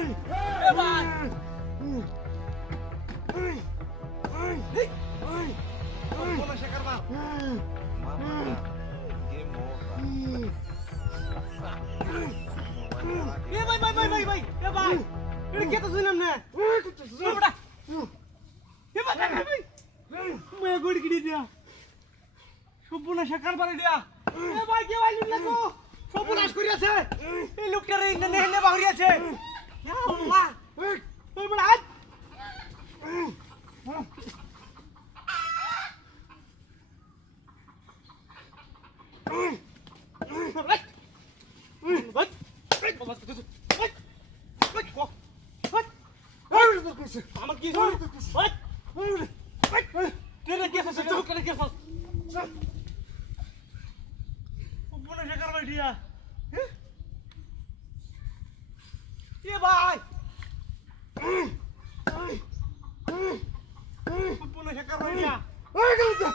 এ ভাই কোন শেখার বাপ এ ভাই ভাই ভাই ভাই ভাই এ ভাই এটা কে তো শুনলাম না এ বড়া এ ভাই ভাই ভাই मैं गुड़ गिड़ी दिया সম্পূর্ণ শেখার বাড়ি দিয়া এ ভাই কে ভাই লুটলা তো সর্বনাশ করিয়াছে এই লোকটারে ইন্নে হেনে বাহিরিয়াছে ইয়া আল্লাহ ওই বড় হাত আমার কি Kira kira satu kira kira. Punya sekarang lagi dia. Iya bhai. Punya sekarang lagi dia.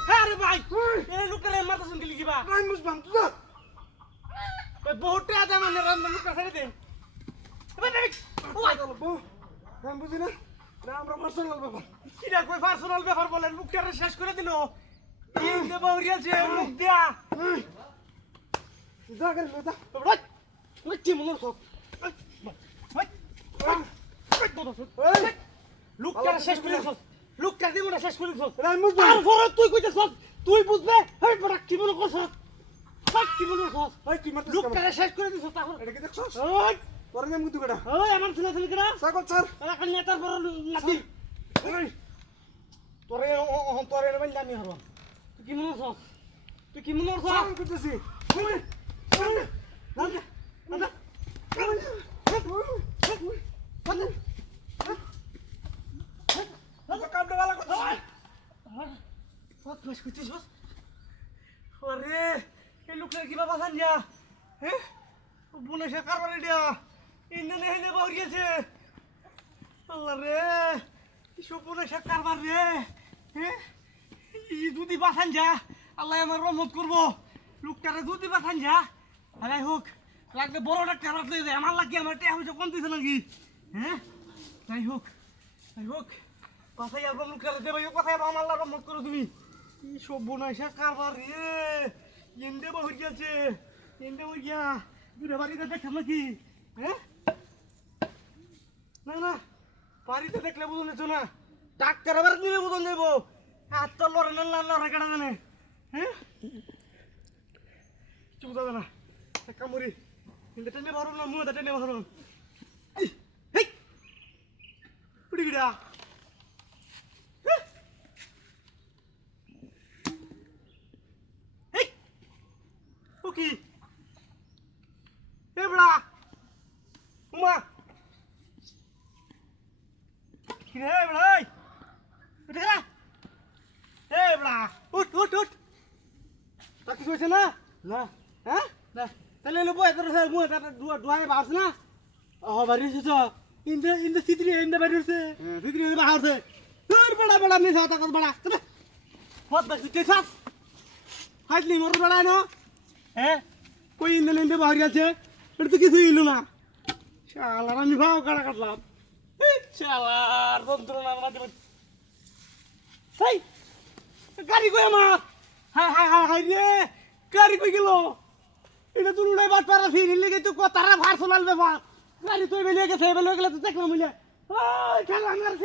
Hei bhai. Ini lu kalian mata sendiri lagi bah. Mus bantu dah. Bohong aja mana ram lu kasih deh. Apa nih? Wah kalau boh. Ram buzilah. Ram personal bapak. কিরা কই personal ব্যাপার বলেন মুখটারে শেষ করে দিল ইন্দে বাউরিয়াছে মুখ দিয়া যা করে যা ওই ওই কি মনে সব লোকটারে শেষ করে দিছ লোকটা দিমুনা শেষ করে দিছ রামুস আর ফরত তুই কইতেছ তুই বুঝবে হেই বড় কি মনে করছ কি মনে করছ ওই কি মারছিস লোকটারে শেষ করে দিছ তাহলে এটা কি দেখছস ওই তোর নাম কিন্তু কেডা ওই আমার ছেলে ছেলে কেডা সাকল স্যার এলা কাল নেতার বড় নাতি ওই তোরে তোরে না জানি হরো তুই কি মনে করছ তুই কি মনে করছ সাকল করতেছি কামটা ভালো করছিস কত মাস করছিস আরে এই লোকটা কি বাবা সানজা হ্যাঁ বুনে সে কারবারে দিয়া ইন্দিনে হেনে বাউরিয়েছে আল্লাহ রে সব বুনে সে কারবার রে হ্যাঁ যদি বাসান যা আল্লাহ আমার রহমত করবো লোকটারে যদি বাসান যা আলাই হোক লাগবে বড় ডাক্তার আসলে আমার লাগে আমার টেয়া হয়েছে কম দিছে নাকি হ্যাঁ যাই হোক কথাই একদম লোকটারে দেবে কথাই আমার আল্লাহ রহমত করো তুমি কি সব বোনাইসা কারবার রে এন্ডে বহুর গেছে এন্ডে হই গিয়া দূরে বাড়িতে দেখলাম নাকি হ্যাঁ না বাড়িতে দেখলে বুঝুন না ডাক্তার আবার নিলে বুঝুন যাবো হাত তো লড়ে না লড়ে কাটা জানে হ্যাঁ কিছু বোঝা যায় না কামড়ি কিন্তু টেনে ভরো না মুখ টেনে ভরো হেই উড়ি গিয়া হেই ওকি এ বড়া উমা কি রে বড়া উঠ গা এ বড়া উঠ তা কি কইছে না না হ্যাঁ না তাহলে লো বয় তোর মুখ তাতে দুয়ারে বাড়ছ না বাড়িছে তো ইন্দে সিত্রি ইন্দে বাড়িছে সিত্রি বাড়ছে তোর বড়া নি সাতা কত বড়া কত হত না তুই সাস হাইলি মোর বড়া না হ্যাঁ কই ইন্দে বাড়ি আছে এটা তো কিছু ইলো না শালার আমি ভাও কাটা কাটলাম শালার যন্ত্রণার মাঝে সেই গাড়ি কই আমার হাই রে গাড়ি কই গেল এটা তুই উড়াই বাট পারা ফিরিল লেগে তুই কথারা ভার শোনাল ব্যাপার গাড়ি তুই বেরিয়ে গেছে বেরিয়ে গেলে তো দেখলাম মিলে খেলা আমার